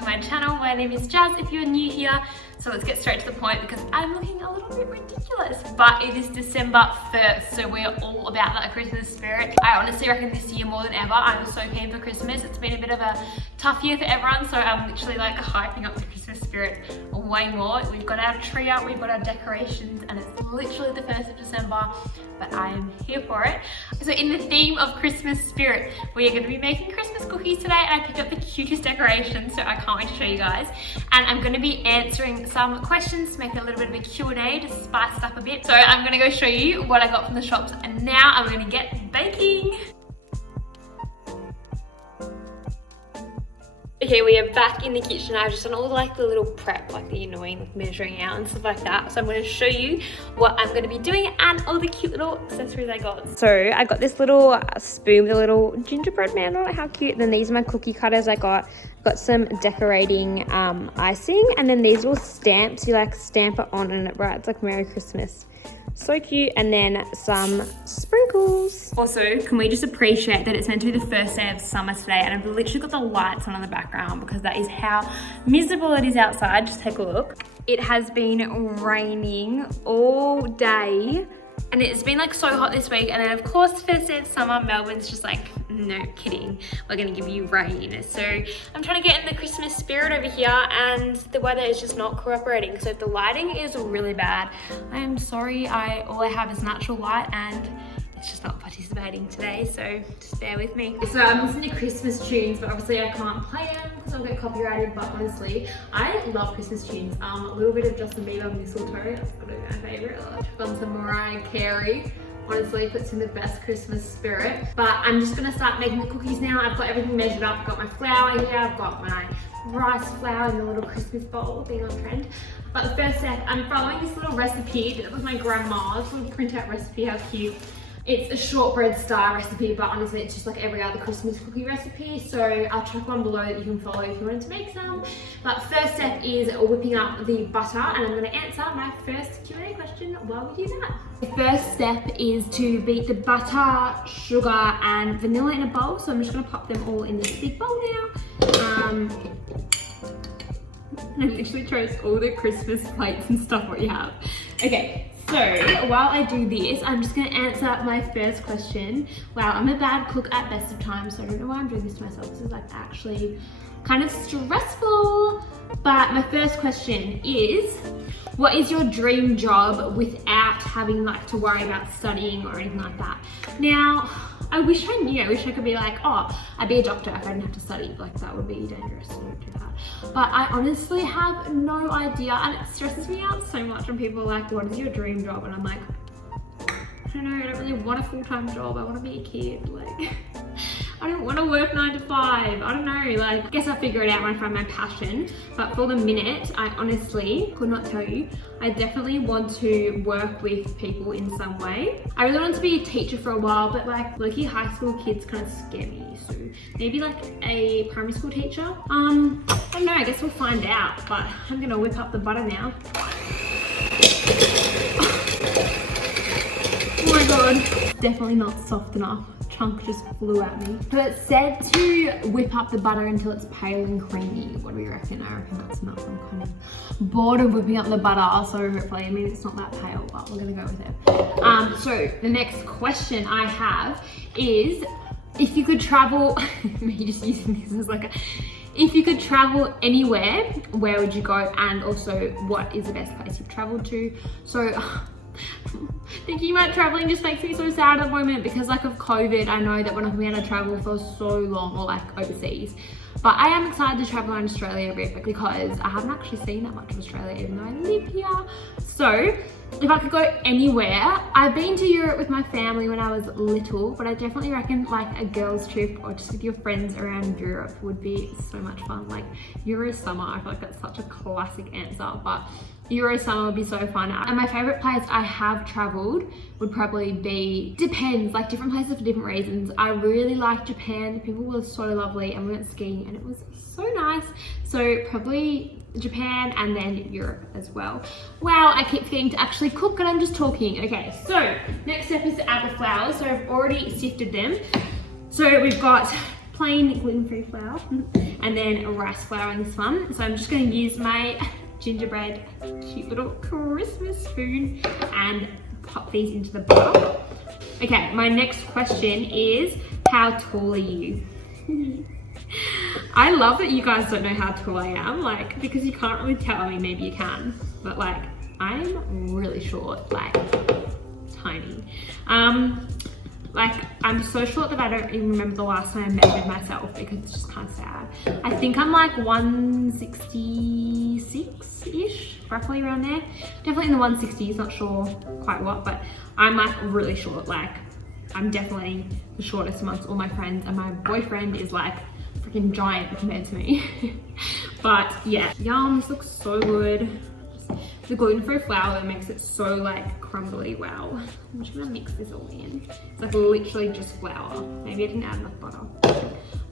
to my channel. My name is Jazz if you're new here. So let's get straight to the point because I'm looking a little bit ridiculous. But it is December 1st, so we're all about that Christmas spirit. I honestly reckon this year more than ever, I'm so keen for Christmas. It's been a bit of a tough year for everyone, so I'm literally like hyping up the Christmas spirit way more. We've got our tree out, we've got our decorations, and it's literally the 1st of December, but I am here for it. So in the theme of Christmas spirit, we are going to be making Christmas cookies today, and I picked up the cutest decorations, so I can't wait to show you guys. And I'm going to be answering some questions to make a little bit of a Q&A to spice it up a bit. So I'm going to go show you what I got from the shops, and now I'm going to get baking. Okay, we are back in the kitchen. I've just done all like the little prep, like the annoying like measuring out and stuff like that. So I'm going to show you what I'm going to be doing and all the cute little accessories I got. So I got this little spoon with a little gingerbread man on it. How cute. And then these are my cookie cutters I got. Got some decorating icing, and then these little stamps. You like stamp it on and it writes like Merry Christmas. So cute. And then some sprinkles. Also, can we just appreciate that it's meant to be the first day of summer today, and I've literally got the lights on in the background because that is how miserable it is outside. Just take a look. It has been raining all day, and it's been like so hot this week. And then of course the first day of summer, Melbourne's just like, no kidding, we're gonna give you rain. So I'm trying to get in the Christmas spirit over here, and the weather is just not cooperating. So if the lighting is really bad, I am sorry. All I have is natural light and it's just not participating today, so just bear with me. So I'm listening to Christmas tunes, but obviously I can't play them because I'll get copyrighted, but honestly, I love Christmas tunes. A little bit of Justin Bieber, Mistletoe, that's gotta be my favorite. I took on some Mariah Carey. Honestly, puts in the best Christmas spirit. But I'm just gonna start making the cookies now. I've got everything measured up. I've got my flour here, I've got my rice flour in the little Christmas bowl, being on trend. But the first step, I'm following this little recipe that was my grandma's little printout recipe. How cute. It's a shortbread star recipe, but honestly it's just like every other Christmas cookie recipe. So I'll chuck one below that you can follow if you wanted to make some. But first step is whipping up the butter, and I'm going to answer my first Q&A question while we do that. The first step is to beat the butter, sugar and vanilla in a bowl. So I'm just going to pop them all in this big bowl now. And I literally chose all the Christmas plates and stuff what you have. Okay. So while I do this, I'm just going to answer my first question. Wow, I'm a bad cook at best of times, so I don't know why I'm doing this to myself. This is like actually kind of stressful. But my first question is, what is your dream job without having like to worry about studying or anything like that? Now, I wish I knew. I wish I could be like, oh, I'd be a doctor if I didn't have to study. Like that would be dangerous to do that. But I honestly have no idea, and it stresses me out so much when people are like, what is your dream job? And I'm like, I don't know, I don't really want a full-time job. I want to be a kid. Like, I don't want to work 9 to 5. I don't know, like, I guess I'll figure it out when I find my passion. But for the minute, I honestly could not tell you. I definitely want to work with people in some way. I really want to be a teacher for a while, but like low-key high school kids kind of scare me. So maybe like a primary school teacher. I don't know, I guess we'll find out. But I'm gonna whip up the butter now. Oh my god, definitely not soft enough. Chunk just flew at me. But it said to whip up the butter until it's pale and creamy. What do you reckon? I reckon that's enough. I'm kind of bored of whipping up the butter, so hopefully, I mean, it's not that pale, but we're gonna go with it. So the next question I have is, if you could travel, me just using this as like a, if you could travel anywhere, where would you go? And also, what is the best place you've traveled to? So, thinking about traveling just makes me so sad at the moment because like of COVID. I know that we're not going to be able to travel for so long, or like overseas, but I am excited to travel around Australia a bit because I haven't actually seen that much of Australia even though I live here. So if I could go anywhere, I've been to Europe with my family when I was little, but I definitely reckon like a girls trip or just with your friends around Europe would be so much fun. Like Euro summer, I feel like that's such a classic answer, but Euro summer would be so fun. And my favorite place I have traveled would probably be, depends, like different places for different reasons. I really like Japan. The people were so lovely, and we went skiing and it was so nice. So probably Japan and then Europe as well. Wow, I keep forgetting to actually cook and I'm just talking. Okay, so next step is to add the flour. So I've already sifted them. So we've got plain gluten-free flour and then rice flour in this one. So I'm just going to use my gingerbread cute little Christmas spoon and pop these into the butter. Okay, my next question is, how tall are you? I love that you guys don't know how tall I am, like, because you can't really tell. I mean, maybe you can, but like, I'm really short, like tiny. Like, I'm so short that I don't even remember the last time I measured myself because it's just kind of sad. I think I'm like 166-ish, roughly around there. Definitely in the 160s, not sure quite what, but I'm like really short. Like, I'm definitely the shortest amongst all my friends, and my boyfriend is like freaking giant compared to me. But yeah, yum, this looks so good. The gluten-free flour makes it so like crumbly. Wow. I'm just gonna mix this all in. It's like literally just flour. Maybe I didn't add enough butter.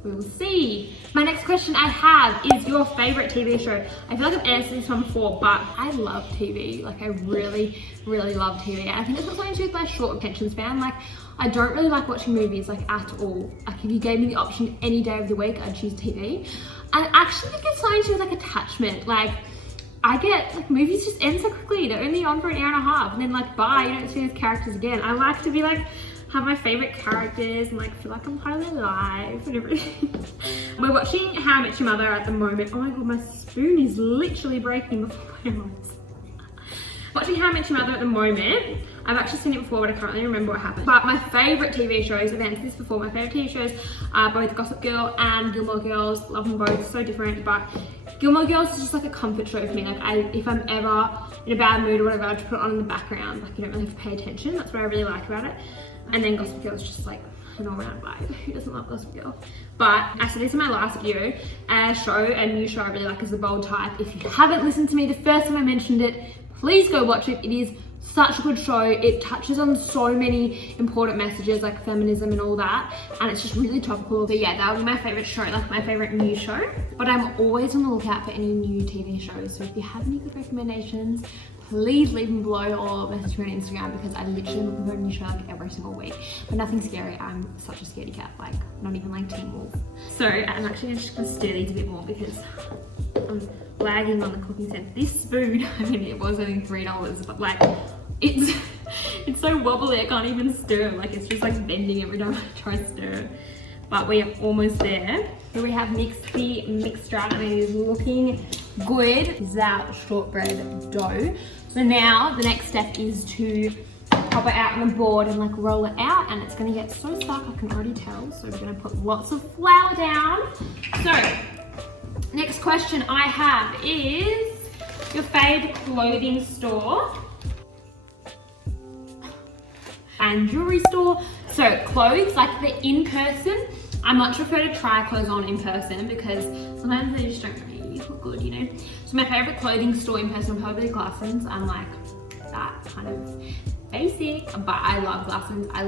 We will see. My next question I have is your favorite TV show. I feel like I've answered this one before, but I love TV. Like, I really, really love TV. And I think it's got something to do with my short attention span. Like, I don't really like watching movies like at all. Like, if you gave me the option any day of the week, I'd choose TV. And I actually think it's something to do with like attachment. Like, I get, like, movies just end so quickly. They're only on for an hour and a half and then like bye, you don't see those characters again. I like to be like, have my favorite characters and like feel like I'm part of their life and everything. We're watching How I Met Your Mother at the moment. Oh my god, my spoon is literally breaking before my eyes. Watching How I Met Your Mother at the moment. I've actually seen it before, but I can't really remember what happened. But my favorite TV shows, I've answered this before, my favorite TV shows are both Gossip Girl and Gilmore Girls. Love them both, so different, but Gilmore Girls is just like a comfort show for me. Like, if I'm ever in a bad mood or whatever, I just put it on in the background. Like, you don't really have to pay attention. That's what I really like about it. And then Gossip Girl is just like an all-round vibe. Who doesn't love Gossip Girl? But I said this in my last video, a new show I really like is The Bold Type. If you haven't listened to me the first time I mentioned it, please go watch it. It is such a good show. It touches on so many important messages like feminism and all that, and it's just really topical. So yeah, that would be my favorite show, like my favorite new show. But I'm always on the lookout for any new TV shows, so if you have any good recommendations, please leave them below or message me on Instagram, because I literally look for a new show like every single week. But nothing scary. I'm such a scaredy cat, like not even like Teen Wolf. So I'm actually just gonna stir these a bit more because I'm lagging on the cooking set. This spoon, I mean, it was only $3, but like it's so wobbly I can't even stir. Like, it's just like bending every time I try to stir. But we are almost there. Here we have mixed the mixture and it is looking good. This is our shortbread dough. So now the next step is to pop it out on the board and like roll it out, and it's gonna get so stuck, I can already tell. So we're gonna put lots of flour down. So next question I have is your favorite clothing store and jewelry store. So clothes, like the in-person, I much prefer to try clothes on in person because sometimes they just don't really look good, you know. So my favorite clothing store in person will probably be Glassons. I'm like that kind of basic, but I love Glassons. I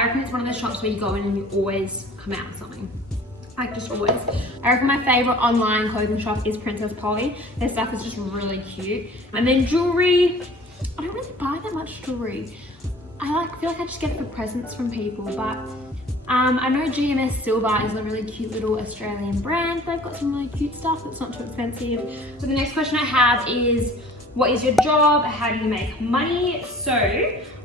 reckon it's one of those shops where you go in and you always come out with something. Like, just always. I reckon my favorite online clothing shop is Princess Polly. Their stuff is just really cute. And then jewelry, I don't really buy that much jewelry. I feel like I just get it for presents from people, but I know GMS Silver is a really cute little Australian brand. They've got some really cute stuff that's not too expensive. So the next question I have is, what is your job? How do you make money? So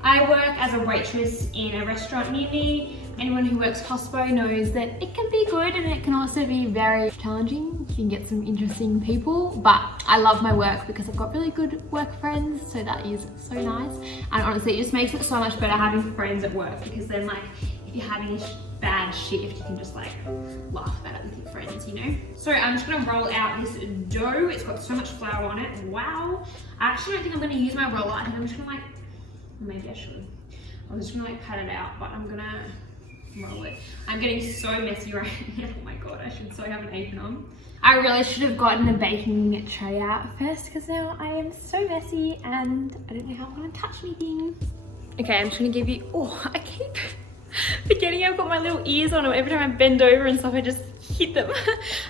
I work as a waitress in a restaurant near me. Anyone who works hospo knows that it can be good and it can also be very challenging. You can get some interesting people, but I love my work because I've got really good work friends, so that is so nice. And honestly, it just makes it so much better having friends at work, because then like if you're having a bad shift, you can just like laugh about it with your friends, you know? So I'm just gonna roll out this dough. It's got so much flour on it, wow. I actually don't think I'm gonna use my roller. I think I'm just gonna like, maybe I should. I'm just gonna like pat it out, but I'm gonna roll it. I'm getting so messy right now. Oh my god, I should so have an apron on. I really should have gotten a baking tray out first, because now I am so messy and I don't know how I'm gonna touch anything. Okay, I'm just gonna give you, oh, I keep forgetting I've got my little ears on, or every time I bend over and stuff I just hit them.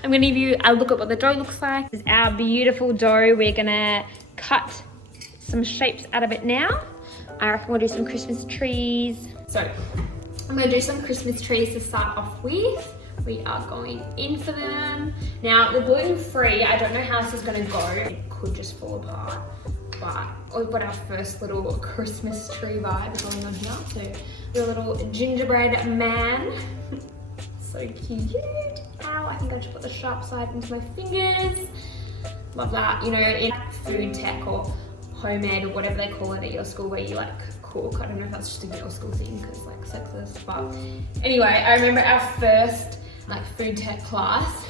I'm gonna give you a look at what the dough looks like. This is our beautiful dough. We're gonna cut some shapes out of it now. I reckon we'll do some Christmas trees. So I'm gonna do some Christmas trees to start off with. we are going in for them. Now the gluten-free, I don't know how this is gonna go. It could just fall apart, but we've got our first little Christmas tree vibe going on here. So the little gingerbread man. So cute. Ow, I think I should put the sharp side into my fingers. Love that. You know, in food tech or home ed or whatever they call it at your school where you like cook. I don't know if that's just a girl school thing because like sexist, but anyway, I remember our first like food tech class.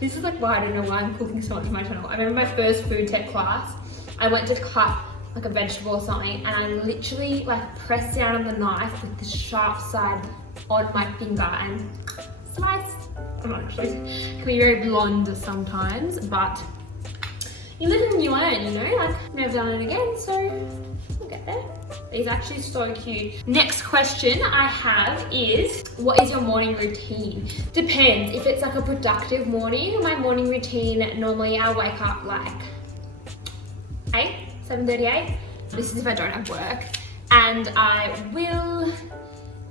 This is like why I don't know why I'm cooking so much on my channel. I remember my first food tech class. I went to cut like a vegetable or something and I literally like pressed down on the knife with the sharp side on my finger and slice. I'm not actually, it can be very blonde sometimes, but you live and you learn, you know, like never done it again, so we'll get there. These are actually so cute. Next question I have is, what is your morning routine? Depends. If it's like a productive morning, my morning routine, normally I wake up like 7:38. This is if I don't have work. And I will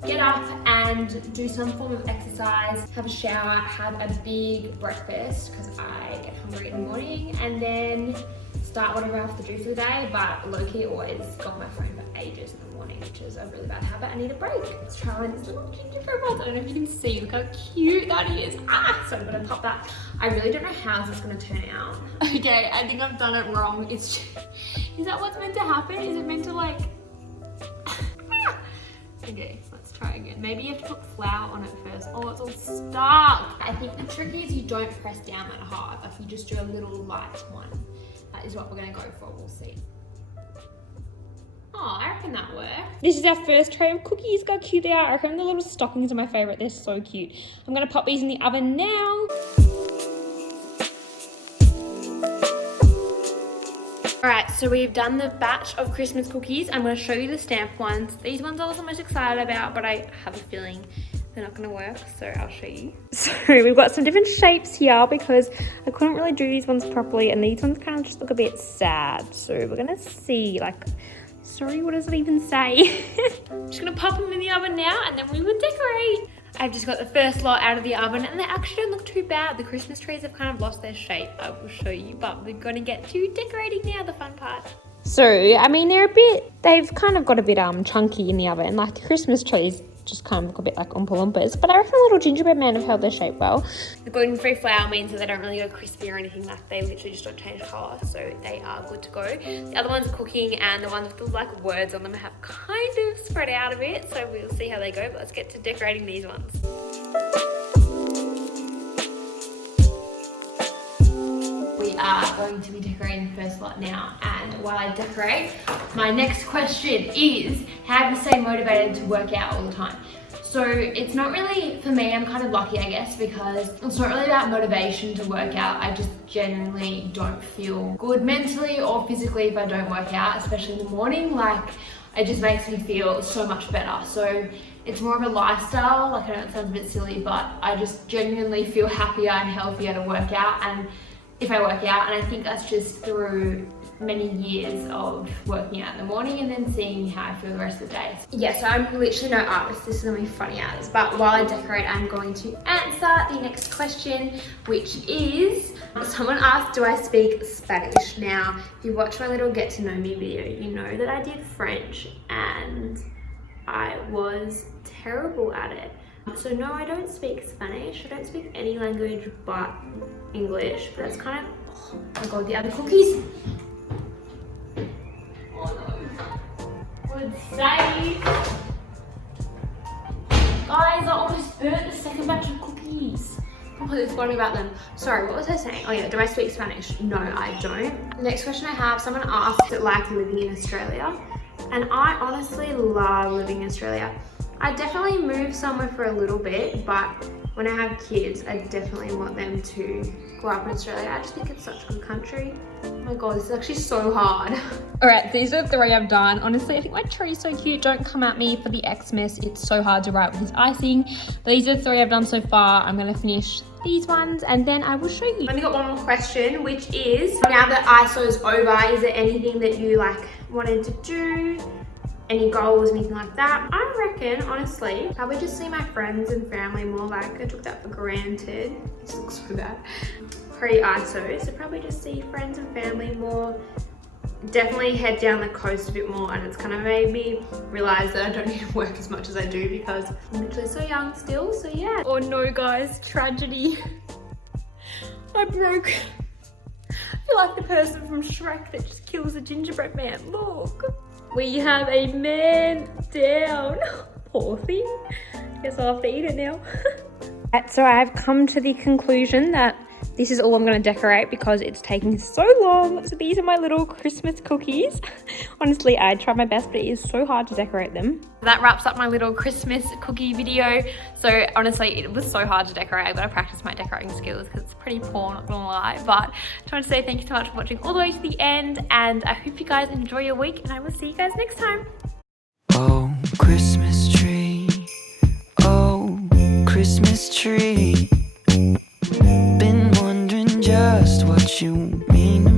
get up and do some form of exercise, have a shower, have a big breakfast because I get hungry in the morning, and then start whatever I have to do for the day. But low-key always go on my phone for ages in the morning, which is a really bad habit. I need a break. Let's try on this little gingerbread one. I don't know if you can see, look how cute that is. So I'm gonna pop that. I really don't know how this is gonna turn out. Okay, I think I've done it wrong. Is that what's meant to happen? Is it meant to like, okay, let's try again. Maybe you have to put flour on it first. Oh, it's all stuck. I think the trick is you don't press down that hard. Like you just do a little light one. That is what we're gonna go for, we'll see. Oh, I reckon that worked. This is our first tray of cookies. Look how cute they are. I reckon the little stockings are my favorite. They're so cute. I'm gonna pop these in the oven now. Alright, so we've done the batch of Christmas cookies. I'm going to show you the stamp ones. These ones I was the most excited about, but I have a feeling they're not going to work, so I'll show you. So we've got some different shapes here because I couldn't really do these ones properly, and these ones kind of just look a bit sad. So we're going to see, like, sorry, what does it even say? I'm just going to pop them in the oven now, and then we will decorate. I've just got the first lot out of the oven and they actually don't look too bad. The Christmas trees have kind of lost their shape. I will show you, but we're going to get to decorating now, the fun part. So, I mean, they've kind of got a bit chunky in the oven. Like the Christmas trees just kind of look a bit like Oompa Loompas, but I reckon the little gingerbread man have held their shape well. The gluten-free flour means that they don't really go crispy or anything. Like they literally just don't change colour, so they are good to go. The other ones are cooking, and the ones with the like words on them have kind of spread out a bit, so we'll see how they go, but let's get to decorating these ones. We are going to be decorating the first lot now, and while I decorate, my next question is, how do you stay motivated to work out all the time? So it's not really, for me, I'm kind of lucky I guess, because it's not really about motivation to work out. I just genuinely don't feel good mentally or physically if I don't work out, especially in the morning. Like it just makes me feel so much better. So it's more of a lifestyle. Like I know it sounds a bit silly, but I just genuinely feel happier and healthier to work out, and if I work out, and I think that's just through many years of working out in the morning and then seeing how I feel the rest of the day. Yeah, so I'm literally no artist. This is gonna be funny as, but while I decorate, I'm going to answer the next question, which is, someone asked, do I speak Spanish? Now, if you watch my little get to know me video, you know that I did French and I was terrible at it. So no, I don't speak Spanish. I don't speak any language but English. But that's kind of, oh my god, the other cookies. Oh no. Would say. Guys, I almost burnt the second batch of cookies. Oh, it's funny about them. Sorry, what was I saying? Oh yeah, do I speak Spanish? No, I don't. Next question I have, someone asked, is it like living in Australia? And I honestly love living in Australia. I definitely move somewhere for a little bit, but when I have kids, I definitely want them to grow up in Australia. I just think it's such a good country. Oh my god, this is actually so hard. All right, these are the 3 I've done. Honestly, I think my tree is so cute. Don't come at me for the Xmas. It's so hard to write with this icing. But these are the 3 I've done so far. I'm gonna finish these ones and then I will show you. Let me got one more question, which is, now that ISO is over, is there anything that you like wanted to do any goals, anything like that. I reckon, honestly, probably just see my friends and family more. Like, I took that for granted. This looks so bad. Pre-ISO, so probably just see friends and family more. Definitely head down the coast a bit more, and it's kind of made me realize that I don't need to work as much as I do because I'm literally so young still. So yeah. Oh no, guys, tragedy. I broke. I feel like the person from Shrek that just kills the gingerbread man. Look, we have a man down. Poor thing. Guess I'll have to eat it now. So I've come to the conclusion that this is all I'm going to decorate because it's taking so long. So these are my little Christmas cookies. Honestly, I tried my best, but it is so hard to decorate them. That wraps up my little Christmas cookie video. So honestly, it was so hard to decorate. I've got to practice my decorating skills because it's pretty poor, not gonna lie. But I just want to say thank you so much for watching all the way to the end, and I hope you guys enjoy your week, and I will see you guys next time. Oh, Christmas tree. Oh, Christmas tree. Been wondering just what you mean to me.